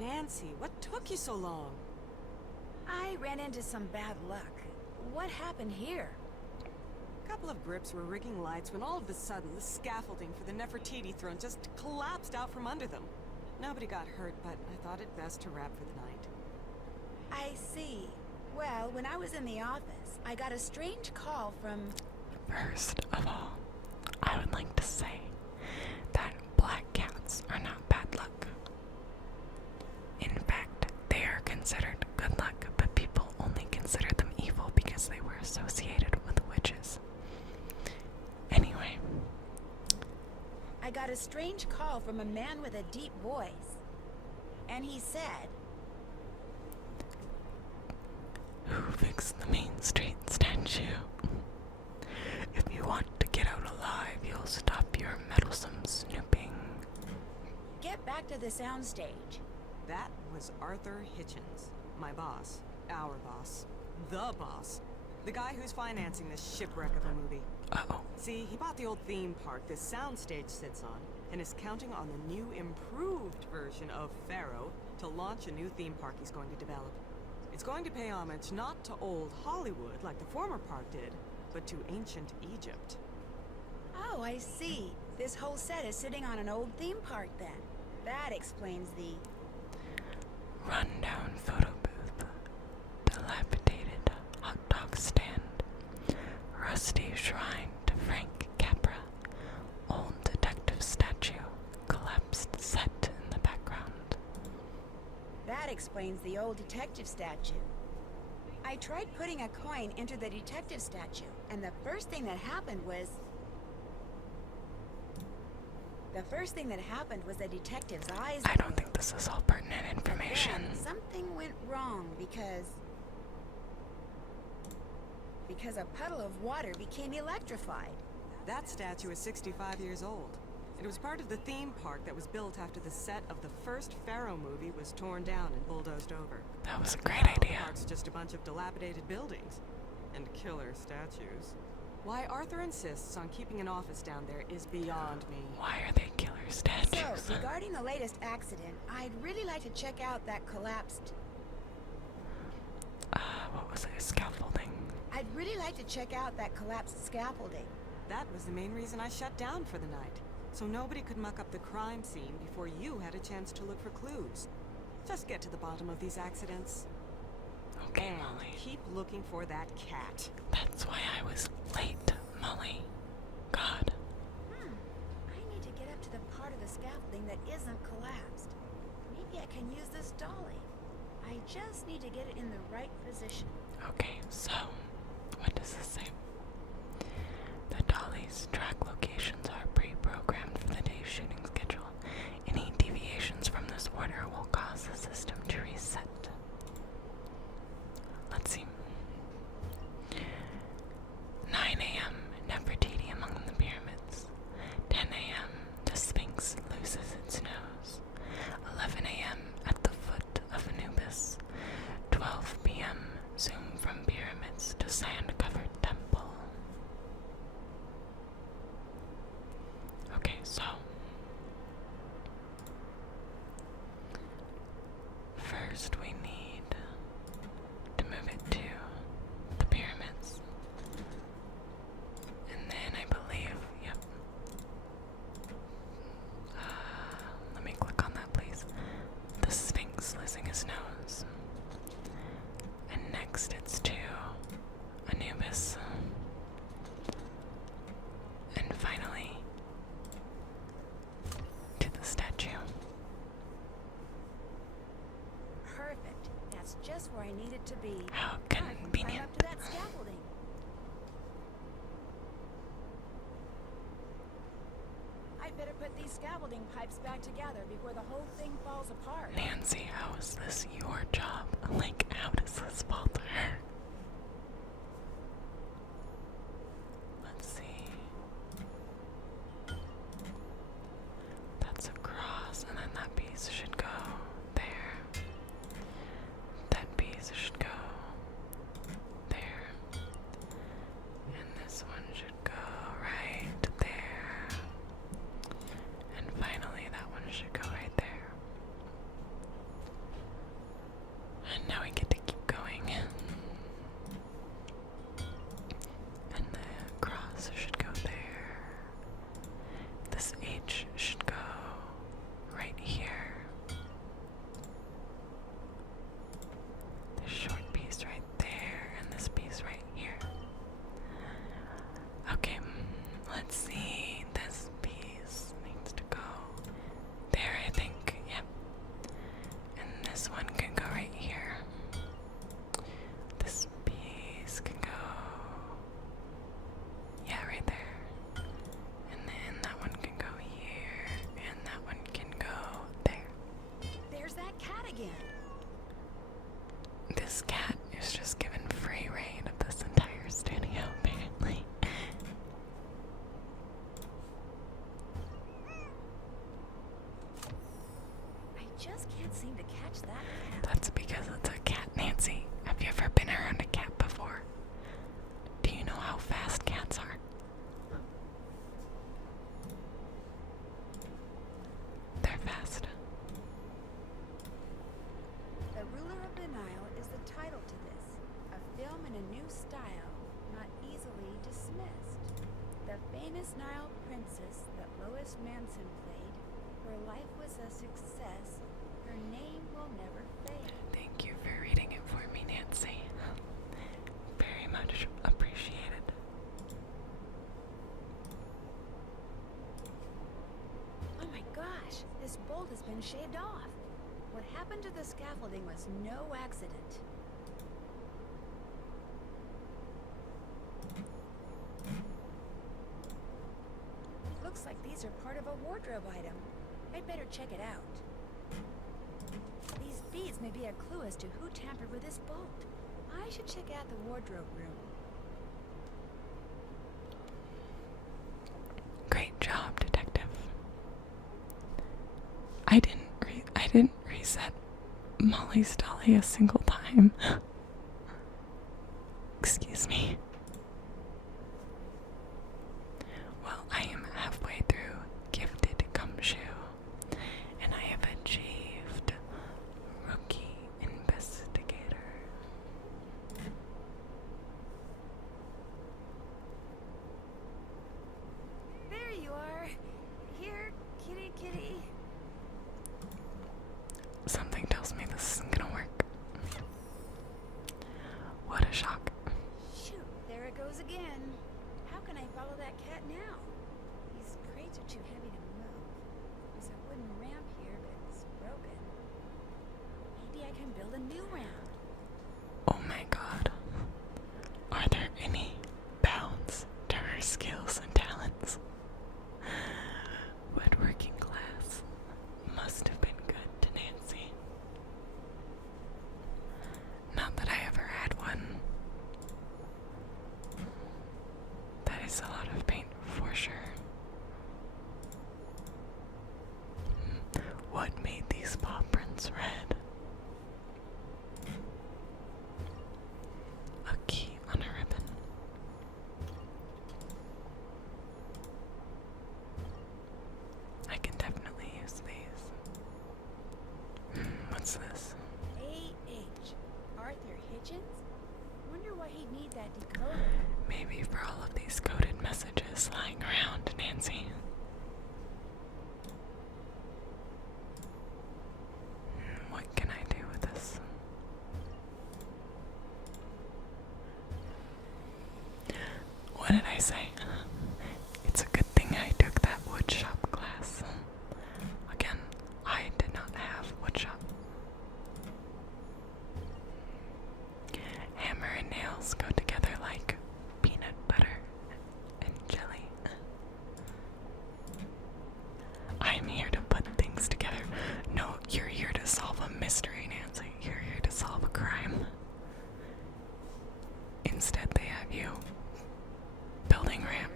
Nancy, what took you so long? I ran into some bad luck. What happened here? A couple of grips were rigging lights when all of a sudden the scaffolding for the Nefertiti throne just collapsed out from under them. Nobody got hurt, but I thought it best to wrap for the night. I see. Well, when I was in the office, I got a strange call from... First of all, I would like to say that black cats are not bad luck. In fact, they are considered good luck, but people only consider them evil because they were associated with witches. Anyway. I got a strange call from a man with a deep voice. And he said... Who fixed the Main Street statue? If you want to get out alive, you'll stop your meddlesome snooping. Get back to the soundstage. That was Arthur Hitchens, my boss, our boss, the boss, the guy who's financing this shipwreck of a movie. Uh-oh. See, he bought the old theme park this soundstage sits on, and is counting on the new improved version of Pharaoh to launch a new theme park he's going to develop. It's going to pay homage not to old Hollywood like the former park did, but to ancient Egypt. Oh, I see. This whole set is sitting on an old theme park then. That explains the... Rundown photo booth, dilapidated hot dog stand, rusty shrine to Frank Capra, old detective statue, collapsed set in the background. That explains the old detective statue. I tried putting a coin into the detective statue, and the first thing that happened was... the detective's eyes... I don't think this is all pertinent information. But then something went wrong because a puddle of water became electrified. That statue is 65 years old. It was part of the theme park that was built after the set of the first Pharaoh movie was torn down and bulldozed over. That was a great Now, idea. The park's just a bunch of dilapidated buildings. And killer statues. Why Arthur insists on keeping an office down there is beyond me. Why are they killer statues? So, regarding the latest accident, I'd really like to check out that collapsed... What was it? Scaffolding? I'd really like to check out that collapsed scaffolding. That was the main reason I shut down for the night. So nobody could muck up the crime scene before you had a chance to look for clues. Just get to the bottom of these accidents. Okay, And Molly. keep looking for that cat. That's why I was late, Molly. God. I need to get up to the part of the scaffolding that isn't collapsed. Maybe I can use this dolly. I just need to get it in the right position. Okay, so, what does this say? The dolly's track locations are pre-programmed for the day's shooting schedule. Any deviations from this order will cause the system to reset. Let's see. 9 a.m. Nefertiti among the pyramids. 10 a.m. The Sphinx loses its nose. 11 a.m. at the foot of Anubis. 12 p.m. Zoom from pyramids to sand-covered temple. Okay, so first we need to move it to the pyramids. And then I believe, yep. Let me click on that, please. The Sphinx losing his nose. And next it's to Anubis. And finally, to the statue. Perfect. That's just where I need it to be. How I can climb convenient. up to that scaffolding. I better put these scaffolding pipes back together before the whole thing falls apart. Nancy, how is this your job? Like, how does this fall to her? Let's see. That's a cross, and then that piece should go there. That piece should go there. And this one should go right there. And finally, that one should go right there. And now we get to keep going. And the cross should go there. This H should go right here. This short piece right there, and this piece right here. Okay, let's see. This piece needs to go there, I think. Yep. And this one can go right here. This piece can go, yeah, right there. And then that one can go here, and that one can go there. There's that cat again. This cat is just given free reign of this entire studio, apparently. I just can't seem to catch that cat. That's because it's a cat, Nancy. Have you ever been around a cat before? Do you know how fast cats are? They're fast. The Ruler of the Nile is the title to this. A film in a new style, not easily dismissed. The famous Nile princess that Lois Manson played, her life was a success. Her name will never fade. Thank you for reading it for me, Nancy. Very much appreciated. Oh my gosh, this bolt has been shaved off. What happened to the scaffolding was no accident. It looks like these are part of a wardrobe item. I'd better check it out. These beads may be a clue as to who tampered with this bolt. I should check out the wardrobe room. Great job, detective. I didn't reset Molly's dolly a single time. Excuse me. Well, I am halfway through Gifted Gumshoe, and I have achieved Rookie Investigator. There you are. Here, kitty kitty. Something tells me this isn't gonna work. What a shock. Shoot, there it goes again. How can I follow that cat now? These crates are too heavy to move. There's a wooden ramp here, but it's broken. Maybe I can build a new ramp. Oh my god. Are there any bounds to her skills and talents? Woodworking class must have been good to Nancy. Not that I ever had one. That is a lot of paint for sure. What made these paw prints red? A key on a ribbon. I can definitely use these. What's this? A.H. Arthur Hitchens? Wonder why he'd need that decoder. Maybe for all of these coded messages lying around, Nancy. What can I do with this? What did I say? It's a good thing I took that woodshop class. Again, I did not have woodshop. Hammer and nails go together like peanut butter and jelly. I'm here to put things together. No, you're here to solve a mystery, Nancy. You're here to solve a crime. Instead, they have you building ramps.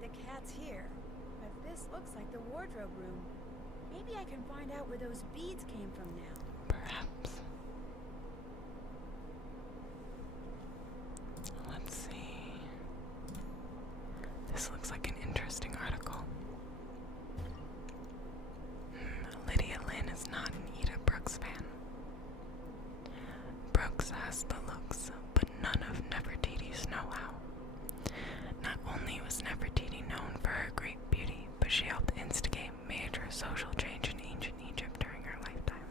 like the cat's here, but this looks like the wardrobe room. Maybe I can find out where those beads came from now. Perhaps. Let's see. This looks like an interesting article. Lydia Lynn is not an Eda Brooks fan. Brooks has the looks, but none of Nefertiti's know-how. Not only was Nefertiti known for her great beauty, but she helped instigate major social change in ancient Egypt during her lifetime.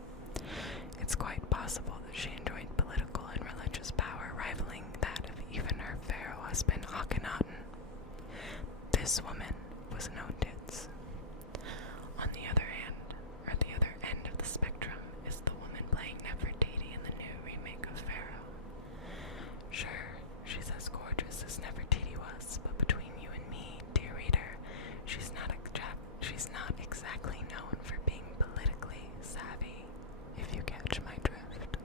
It's quite possible that she enjoyed political and religious power rivaling that of even her pharaoh husband Akhenaten. This woman was no ditz. On the other hand, or the other end of the spectrum, is the woman playing Nefertiti in the new remake of Pharaoh. Sure, she's as gorgeous as Nefertiti was, but between you and me, dear reader, she's not exactly known for being politically savvy, if you catch my drift.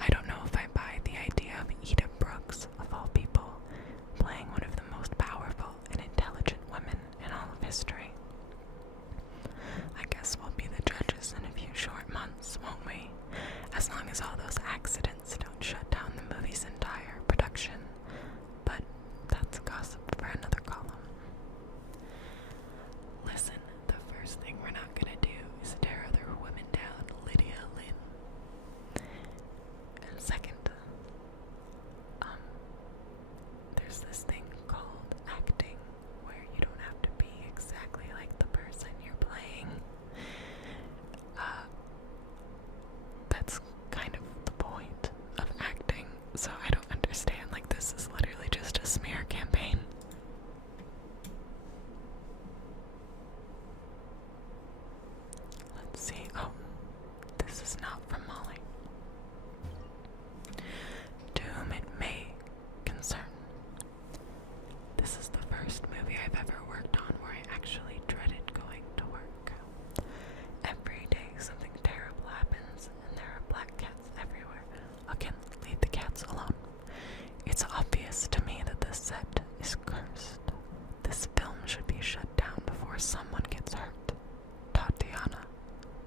I don't know if I buy the idea of Eda Brooks, of all people, playing one of the most powerful and intelligent women in all of history. I guess we'll be the judges in a few short months, won't we? As long as all those accidents don't shut down the movie's entire production. But that's gossip for another column. Listen, the first thing we're not gonna do is tear other women down, Lydia Lynn. And second, there's this thing called acting, where you don't have to be exactly like the person you're playing. That's kind of the point of acting, so I don't understand, like, this is literally just a smear campaign. Let's see. Oh, this is not from Molly. To whom it may concern. This is the first movie I've ever worked on where I actually dreaded going to work. Every day something terrible happens, and there are black cats everywhere. Again, leave the cats alone. It's obvious to me that this set is cursed. This film should be shut down before someone gets hurt. Tatiana.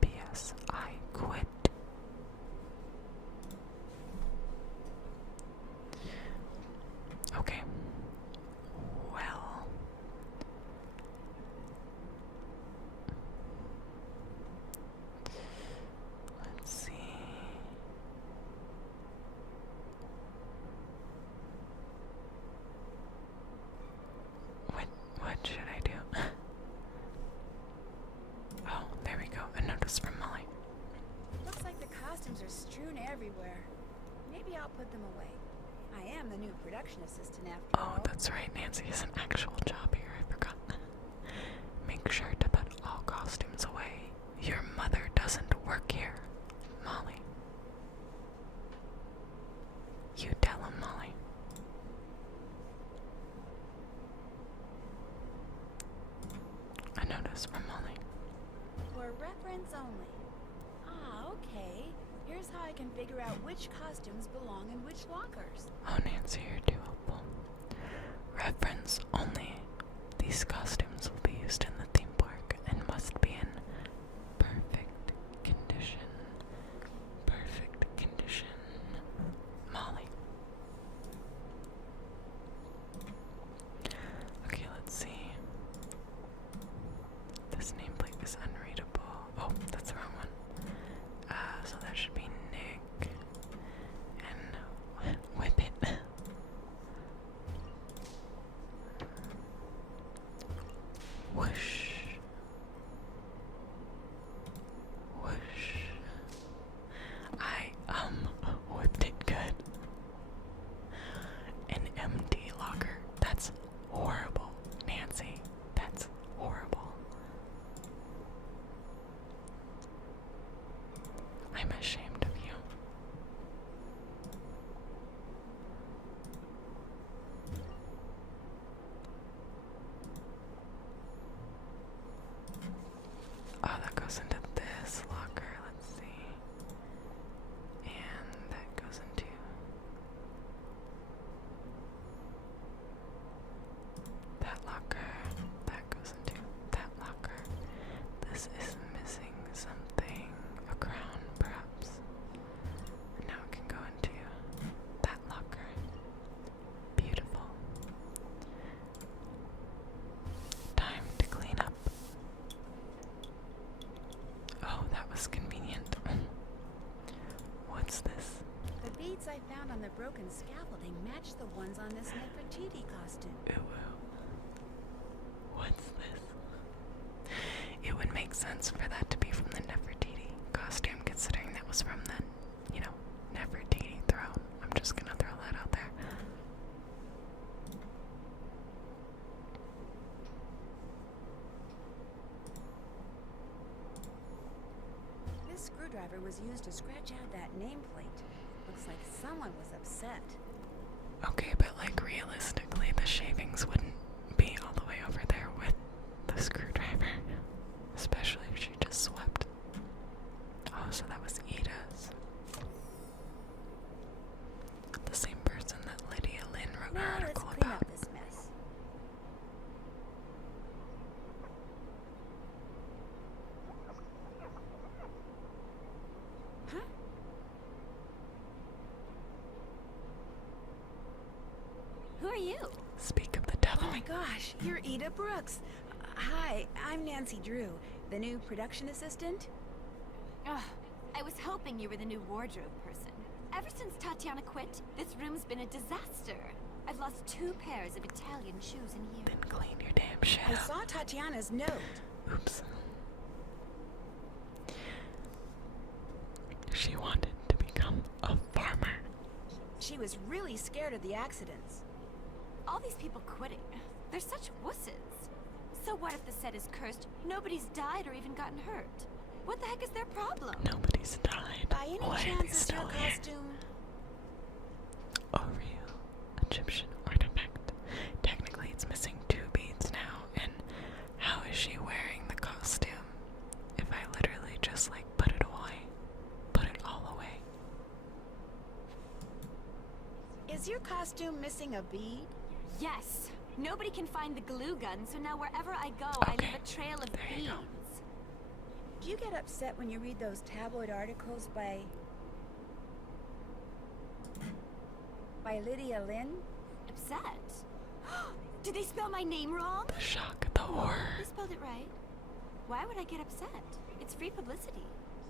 P.S. I quit. Okay. Well. Let's see. What should I do? Oh, there we go. A notice from Molly. Looks like the costumes are strewn everywhere. Maybe I'll put them away. I am the new production assistant after all. Oh, that's right. Nancy has an actual job here. I forgot. Make sure to put all costumes away. Your mother doesn't work here, Molly. You tell him, Molly. A notice from Molly. For reference only. Ah, okay. Here's how I can figure out which costumes belong in which lockers. Oh, Nancy, you're too helpful. Reference only. These costumes will be used in the theme park and must be in perfect condition. Perfect condition. Molly. Okay, let's see. This nameplate is unreadable. Oh, that's the wrong one. So that should be Nick. And whip it. Whoosh. Whoosh. I, whipped it good. An empty locker. That's horrible, Nancy. That's horrible. I'm ashamed of you. Oh, that goes into this locker. Let's see. And that goes into that locker. I found on the broken scaffolding matched the ones on this Nefertiti costume. Ooh. What's this? It would make sense for that to be from the Nefertiti costume, considering that was from the, Nefertiti throne. I'm just gonna throw that out there. This screwdriver was used to scratch out that nameplate. Looks like someone was upset. Okay, but like realistically, the shavings wouldn't be all the way over there with the screwdriver. Especially if she just swept. Oh, so that was Ida's. The same person that Lydia Lynn wrote Now her let's article clean about. up this mess. Huh? Who are you? Speak of the devil. Oh my gosh, you're Ida Brooks. Hi, I'm Nancy Drew, the new production assistant. Ugh, I was hoping you were the new wardrobe person. Ever since Tatiana quit, this room's been a disaster. I've lost 2 pairs of Italian shoes in here. Then clean your damn shit I up. saw Tatiana's note. Oops. She wanted to become a farmer. She was really scared of the accidents. All these people quitting, they're such wusses. So what if the set is cursed, nobody's died or even gotten hurt? What the heck is their problem? Nobody's died. By any Why are they chance is still your here? costume... A real Egyptian artifact. Technically, it's missing 2 beads now, and how is she wearing the costume? If I literally just put it away, put it all away. Is your costume missing a bead? Yes. Nobody can find the glue gun, so now wherever I go, I Okay, leave a trail of there you beads. go. Do you get upset when you read those tabloid articles by Lydia Lynn? Upset? Did they spell my name wrong? The shock, the horror. They spelled it right. Why would I get upset? It's free publicity.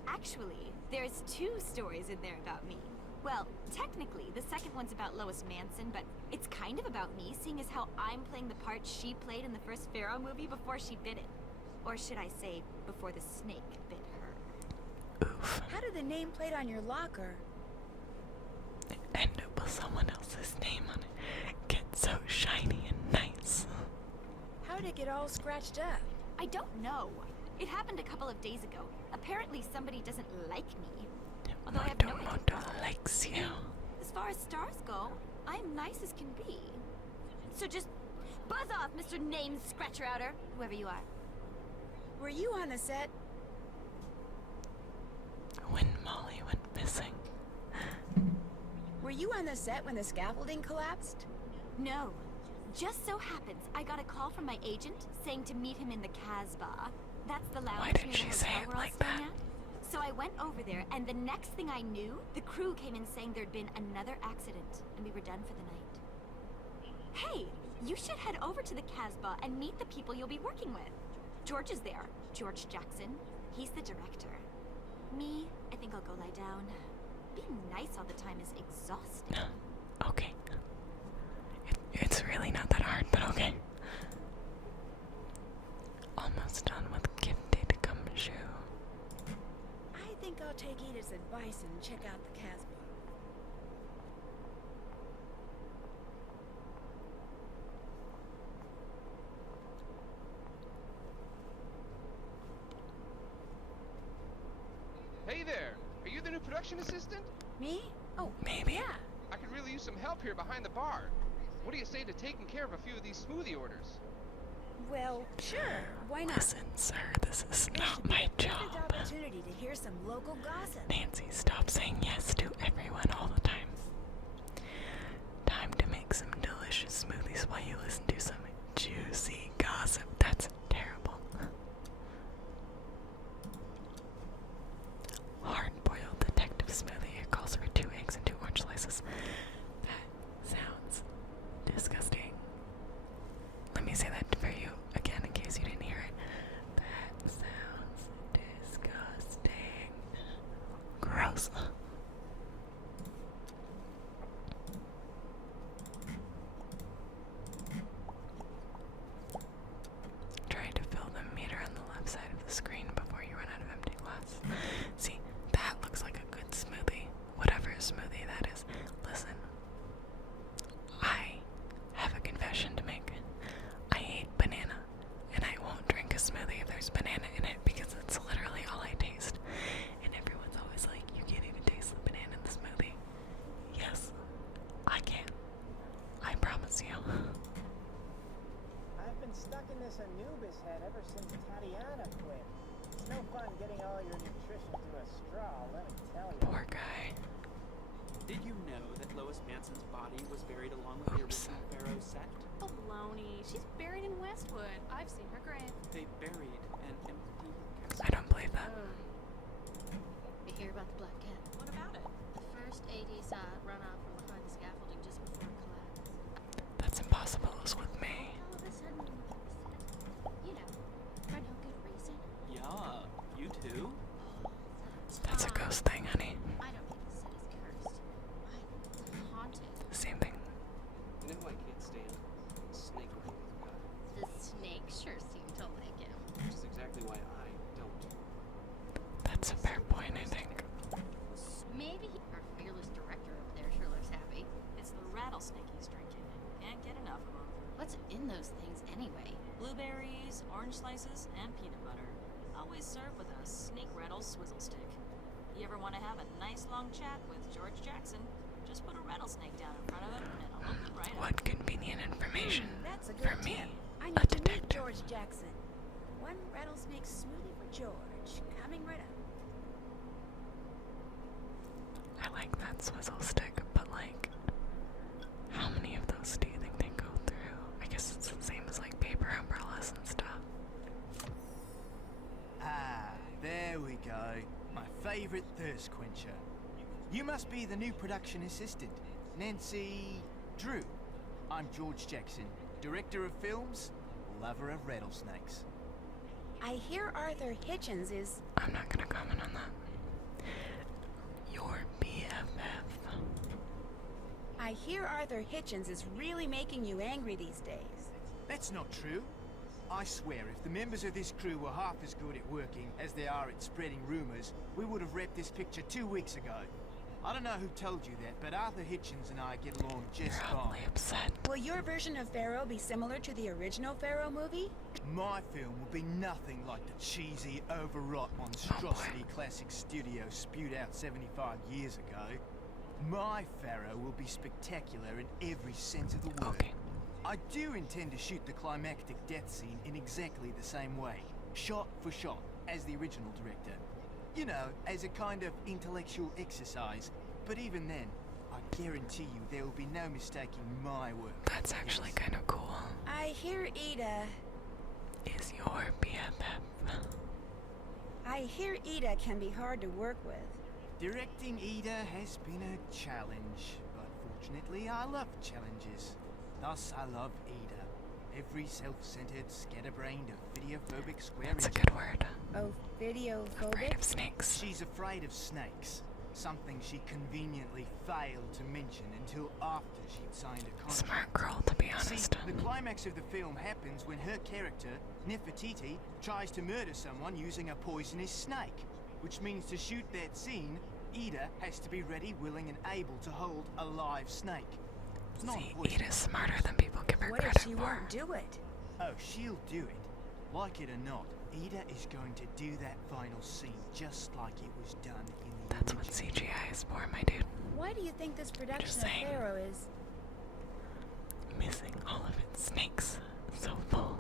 Actually, there's 2 stories in there about me. Well, technically, the second one's about Lois Manson, but it's kind of about me, seeing as how I'm playing the part she played in the first Pharaoh movie before she bit it. Or should I say, before the snake bit her. Oof. How did the nameplate on your locker... And with someone else's name on it get so shiny and nice. How did it get all scratched up? I don't know. It happened a couple of days ago. Apparently somebody doesn't like me. Although I have no idea. Moto likes you. As far as stars go, I'm nice as can be. So just buzz off, Mr. Name Scratcher Outer, whoever you are. Were you on the set? When Molly went missing. Were you on the set when the scaffolding collapsed? No. Just so happens I got a call from my agent saying to meet him in the Casbah. That's the lounge Why didn't near the she say hotel it we're all like staying that? at. So I went over there, and the next thing I knew, the crew came in saying there'd been another accident, and we were done for the night. Hey, you should head over to the Casbah and meet the people you'll be working with. George is there. George Jackson. He's the director. Me, I think I'll go lie down. Being nice all the time is exhausting. Okay. It's really not that hard, but okay. Almost done with gifted gumshoe. I think I'll take Edith's advice and check out the Casbah. Hey there! Are you the new production assistant? Me? Oh, Maybe. yeah. I could really use some help here behind the bar. What do you say to taking care of a few of these smoothie orders? Well, sure. Why not? Listen, sir, this is This not should be my a perfect job. opportunity to hear some local gossip. Nancy, stop saying yes to everyone all the time. Time to make some delicious smoothies while you listen to some juicy gossip. That's terrible. Hard-boiled detective smoothie. It calls for 2 eggs and 2 orange slices. That sounds disgusting. Let me say that for you again in case you didn't hear it. That sounds disgusting. Gross. that ever since Tatiana quit. It's no fun getting all your nutrition through a straw, let me tell you. Poor guy. Did you know that Lois Manson's body was buried along with the original Pharaoh set? Baloney. She's buried in Westwood. I've seen her grave. They buried an empty casket. I don't believe that. You hear about the black cat? What about it? The first AD saw it run off from behind the scaffolding just before it collapsed. That's impossible. It was with me. All of a sudden, you know, for no good reason. Yeah, you too? That's a ghost thing, honey. I don't think the set is cursed. I'm haunted. Same thing. You know who I can't stand? Snake Rider. The snakes sure seem to like him. Which is exactly why I don't. That's a fair point, I think. Maybe our fearless director over there sure looks happy. It's the rattlesnake he's drinking. Can't get enough of them. What's in those things anyway? Blueberries, orange slices, and peanut butter. Always served with a snake rattle swizzle stick. You ever want to have a nice long chat with George Jackson? Just put a rattlesnake down in front of him and it'll hook you right up. What convenient information That's a for good me, tip. I a need to meet detective. George Jackson. One rattlesnake smoothie for George. Coming right up. I like that swizzle stick, but like, how many of those do you think they go through? I guess it's the same as like paper umbrellas and stuff. Ah, there we go. My favorite thirst quencher. You must be the new production assistant, Nancy Drew. I'm George Jackson, director of films, lover of rattlesnakes. I hear Arthur Hitchens is... I'm not gonna comment on that. Your BFF. I hear Arthur Hitchens is really making you angry these days. That's not true. I swear, if the members of this crew were half as good at working as they are at spreading rumors, we would have wrapped this picture 2 weeks ago. I don't know who told you that, but Arthur Hitchens and I get along You're just probably fine. upset. Will your version of Pharaoh be similar to the original Pharaoh movie? My film will be nothing like the cheesy, overwrought monstrosity classic studio spewed out 75 years ago. My Pharaoh will be spectacular in every sense of the word. Okay. I do intend to shoot the climactic death scene in exactly the same way, shot for shot, as the original director. You know, as a kind of intellectual exercise. But even then, I guarantee you there will be no mistaking my work. That's actually kind of cool. I hear Ida... Is your BFF. I hear Ida can be hard to work with. Directing Ida has been a challenge, but fortunately I love challenges. Thus I love Ida. Every self-centered, scatterbrained, videophobic square That's a inch. good word. Oh, Afraid videophobic? of snakes. She's afraid of snakes. Something she conveniently failed to mention until after she'd signed a contract. Smart girl, to be See, honest. the climax of the film happens when her character, Nefertiti, tries to murder someone using a poisonous snake. Which means to shoot that scene, Ida has to be ready, willing, and able to hold a live snake. It's not See, poisonous. Ida's smarter than people give her What credit if she for. won't do it? Oh, she'll do it. Like it or not, Ida is going to do that final scene just like it was done in the That's what original. CGI is for, my dude. Why do you think this production of saying. Pharaoh is... Missing all of its snakes. So full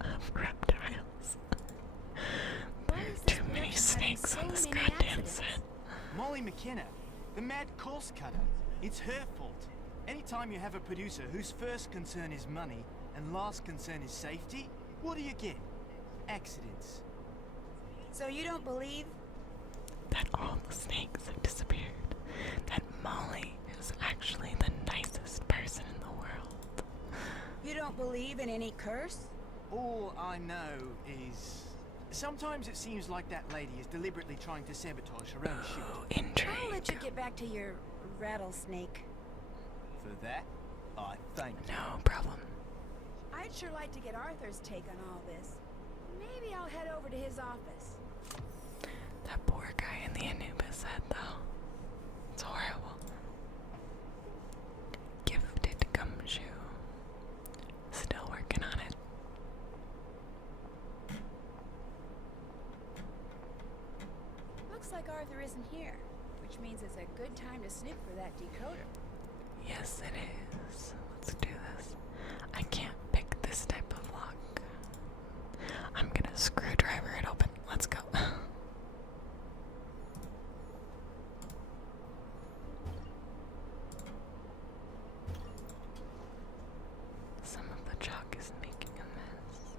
of reptiles. Why There is are this too many production snakes having on so this many goddamn accidents? set. Molly McKenna, the mad course cutter. It's her fault. Anytime you have a producer whose first concern is money and last concern is safety, what do you get? Accidents. So you don't believe... That all the snakes have disappeared. That Molly is actually the nicest person in the world. You don't believe in any curse? All I know is... Sometimes it seems like that lady is deliberately trying to sabotage her own shoot. Ooh, I'll let you intrigue. get back to your rattlesnake. For that, I thank you. No problem. I'd sure like to get Arthur's take on all this. Maybe I'll head over to his office. That poor guy in the Anubis head, though. It's horrible. Gifted gumshoe. Still working on it. Looks like Arthur isn't here, which means it's a good time to snoop for that decoder. Yes, it is. Let's do this. I can't pick this type of lock. screwdriver it open. Let's go. Some of the chalk is making a mess.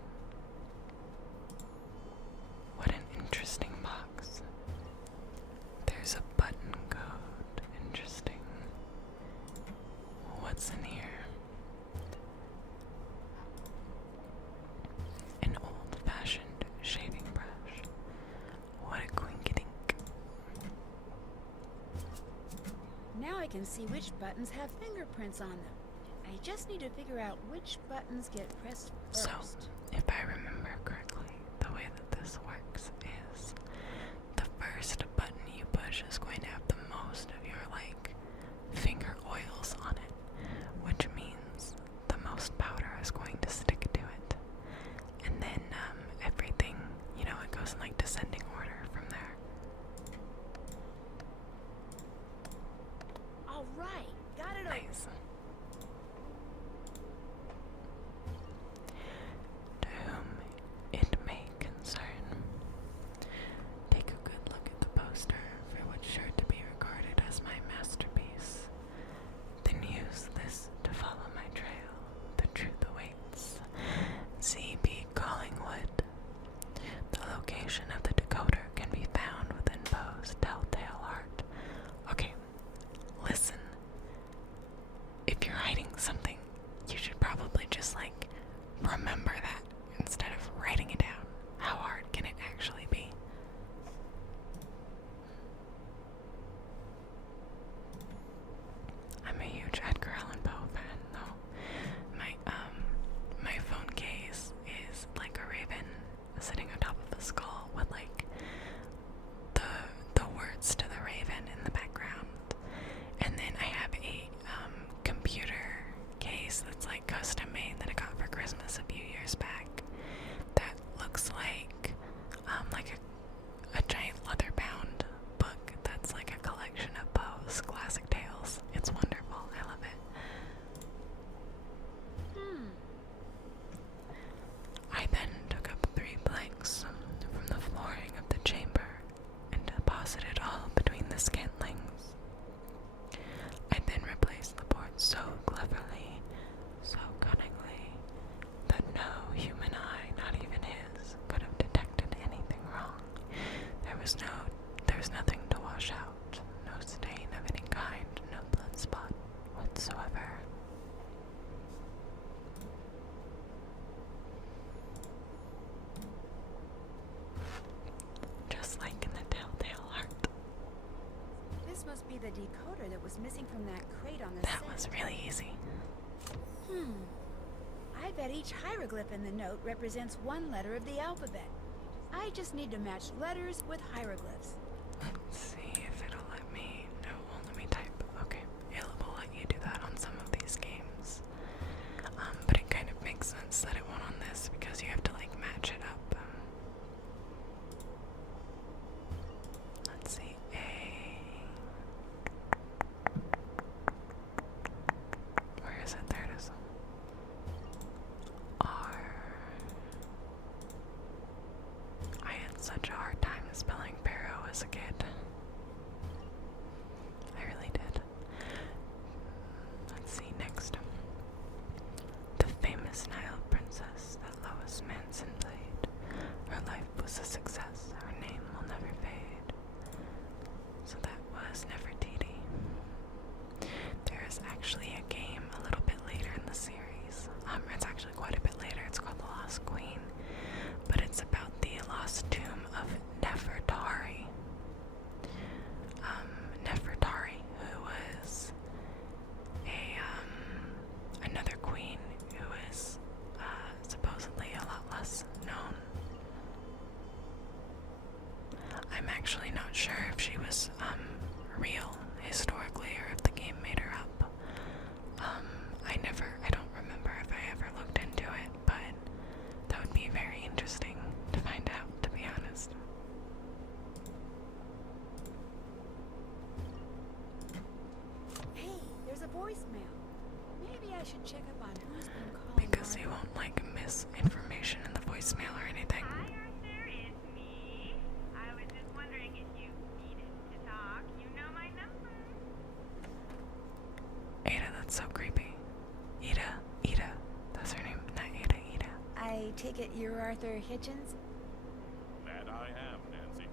What an interesting box. There's a button code. Interesting. What's in here? An old-fashioned shaving brush. What a quinkydink. Now I can see which buttons have fingerprints on them. I just need to figure out which buttons get pressed first. So, if I remember correctly, the way that this works is the first button you push is going to have the most of your, like, finger oils on it, which means the most powder is going to stick to it. And then, everything, you know, it goes in, like, descending order from there. All right, got it. Nice. To whom it may concern, take a good look at the poster for what's sure to be regarded as my masterpiece. Then use this to follow my trail. The truth awaits. CB Collingwood. The location of the decoder can be found within Poe's telltale heart. Okay, listen. If you're hiding something, you should probably just, like, remember that instead of writing it down. How hard can it actually be? I'm a huge Edgar Allan Poe fan, though. My phone case is like a raven sitting on top of a skull with, like, the words to the raven in the background. And then I have a computer case that's, like, custom made that I got for Christmas a few years back that looks like a giant leather bound book that's like a collection of Poe's classic tales. It's wonderful. I love it. I then took up 3 planks from the flooring of the chamber and deposited all between the scantlings. I then replaced the board so cleverly, so cunningly, that no human eye, not even his, could have detected anything wrong. There was nothing to wash out, no stain of any kind, no blood spot whatsoever. Just like in the telltale heart. This must be the decoder that was missing from that crate on the That set. was really easy. I bet each hieroglyph in the note represents one letter of the alphabet. I just need to match letters with hieroglyphs. Let's see if it'll let me. No, it won't let me type. Okay, it will let you do that on some of these games. But it kind of makes sense that it won't on this because you have to, like, match it up. Let's see. Where is it? There it is. R. I had such a hard time spelling Barrow as a kid. I really did. Let's see, next. The famous Nile princess that Lois Manson played. Her life was a success. Her name will never fade. So that was Nefertiti. There is actually a game a little bit later in the series. It's actually quite a bit later. It's called The Lost Queen. But it's about the lost tomb of Nefertari. Nefertari, who was another queen who is supposedly a lot less known. I'm actually not sure if she was real historically or if the game made her up. I don't remember if I ever looked into it, but that would be very interesting to find out, to be honest. Hey, there's a voicemail. Maybe I should check up on who's been calling. Because you won't, like, miss information in the voicemail or anything. Hi, take it you're Arthur Hitchens? That I am, Nancy.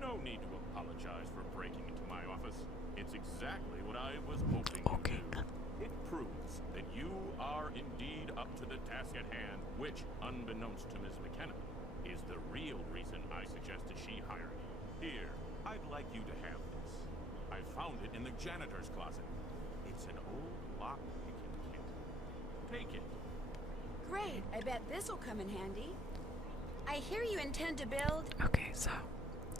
No need to apologize for breaking into my office. It's exactly what I was hoping to do. It proves that you are indeed up to the task at hand, which, unbeknownst to Ms. McKenna, is the real reason I suggested she hire you. Here, I'd like you to have this. I found it in the janitor's closet. It's an old lock-picking kit. Take it. Great, I bet this'll come in handy. I hear you intend to build... Okay, so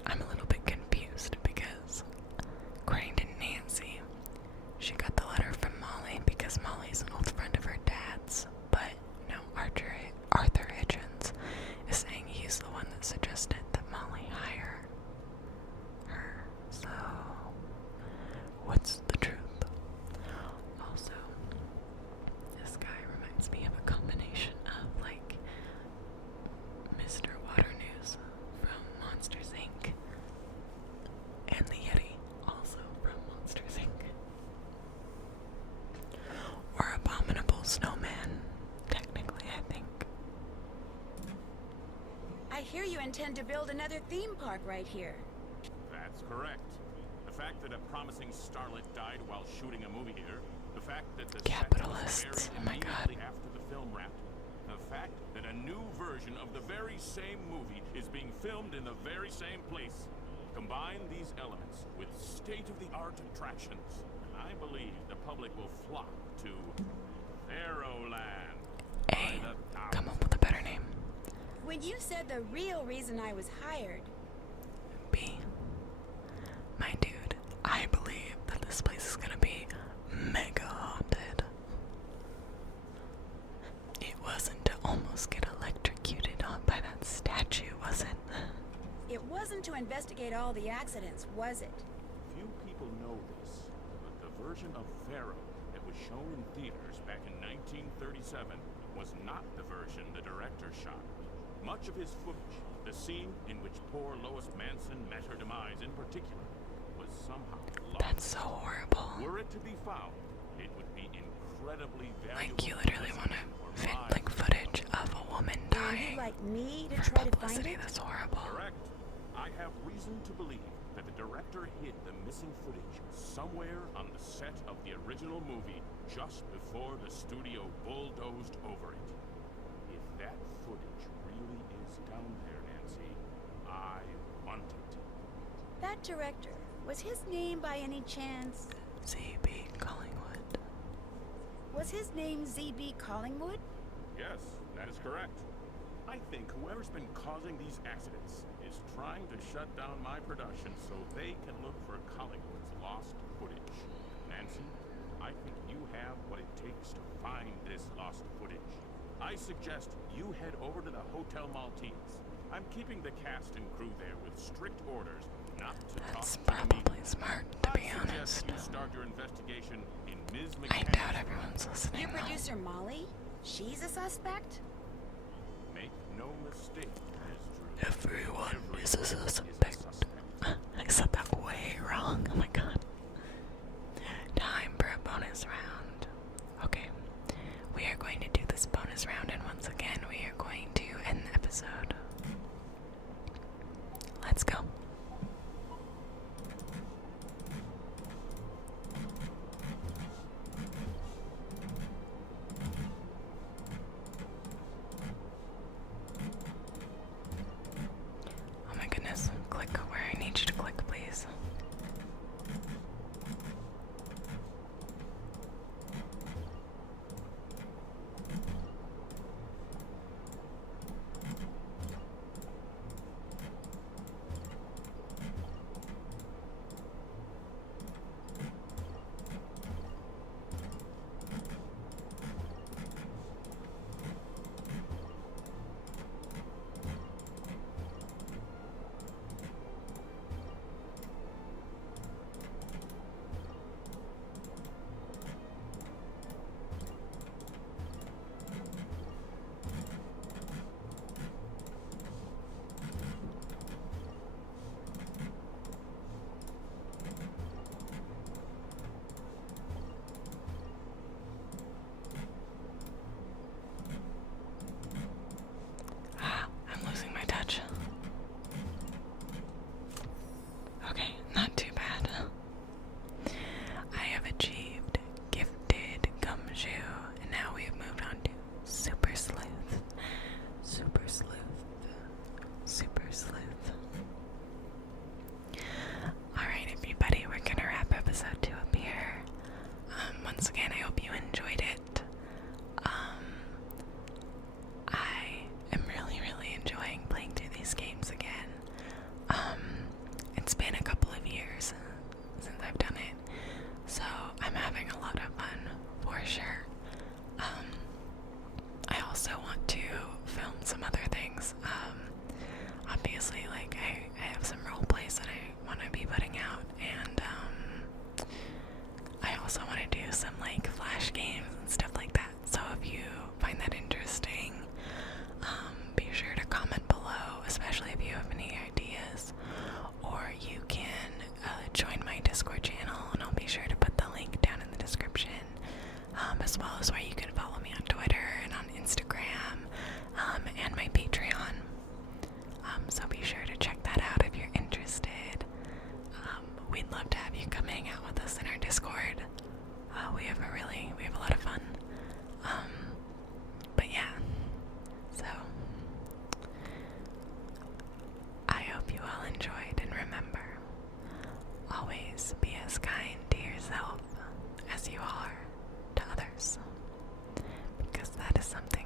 I'm a little bit confused because according to Nancy, she got the letter from Molly because Molly's an old friend of her dad's, but no, Arthur Hitchens is saying he's the one that suggested that Molly hire her. So, what's the truth? Also, this guy reminds me of a combination of, like, Mr. Water News from Monsters, Inc. and the Yeti, also from Monsters, Inc. Or Abominable Snowman, technically, I think. I hear you intend to build another theme park right here. That's correct. The fact that a promising starlet died while shooting a movie here, the fact that the Capitalists, set was oh my buried God. immediately after the film wrapped, the fact that a new version of the very same movie is being filmed in the very same place. Combine these elements with state-of-the-art attractions, and I believe the public will flock to Pharaohland. A, come up with a better name. When you said the real reason I was hired, B, my dude, I believe that this place is gonna be mega haunted. It wasn't to almost get electrocuted on by that statue, was it? it wasn't to investigate all the accidents, was it? Few people know this, but the version of Pharaoh that was shown in theaters back in 1937 was not the version the director shot. Much of his footage, the scene in which poor Lois Manson met her demise in particular, was somehow lost. That's so horrible. Were it to be found, it would be incredibly valuable. Like, you literally want to fit, like, footage of a woman And dying you'd like me to for try to find publicity. it? That's horrible. Correct. I have reason to believe that the director hid the missing footage somewhere on the set of the original movie just before the studio bulldozed over it. If that footage really is down there, Nancy, I want it. That director, was his name by any chance? Z.B. Collingwood. Was his name Z.B. Collingwood? Yes, that is correct. I think whoever's been causing these accidents is trying to shut down my production so they can look for Collingwood's lost footage. Nancy, I think you have what it takes to find this lost footage. I suggest you head over to the Hotel Maltese. I'm keeping the cast and crew there with strict orders not to That's talk to me. probably smart, to be I honest. suggest you start your investigation in Ms. I McKenna's doubt everyone's listening, Your though. producer Molly? She's a suspect? Make no mistake, Ms. Drew. Everyone is a suspect. I said that way wrong. Oh my god. Time for a bonus round. Okay. We are going to do this bonus round, and once again, we are going to end the episode. Let's go. Oh my goodness. Click where I need you to click, please. to have you come hang out with us in our Discord. We have a lot of fun. But yeah, so I hope you all enjoyed, and remember, always be as kind to yourself as you are to others, because that is something